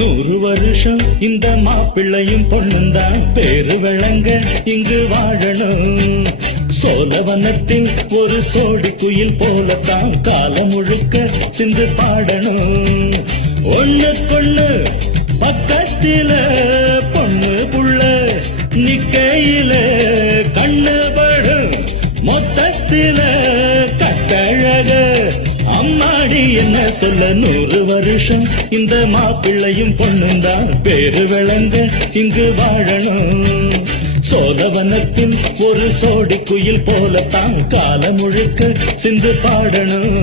100 வருஷம் இந்த மாப்பிள்ளையும் பொண்ணுந்தான் பேரு விளங்க இங்கு வாழணும். சோழவனத்தில் ஒரு சோடி குயில் போலத்தான் காலம் முழுக்க சிந்து பாடணும். ஒண்ணுக்கொண்ணு பக்கத்தில பொண்ணு புள்ள நிக்கையில கண்ணு படும் மொத்தத்தில கட்டழக அம்மாடி என்ன சொல்ல. 100 வருஷம் இந்த மாப்பிள்ளையும் பொண்ணுந்தான் பேரு விளங்க இங்கு வாழணும். சோழவனத்தில் ஒரு சோடி குயில் போலத்தான் காலம் முழுக்க சிந்து பாடணும்.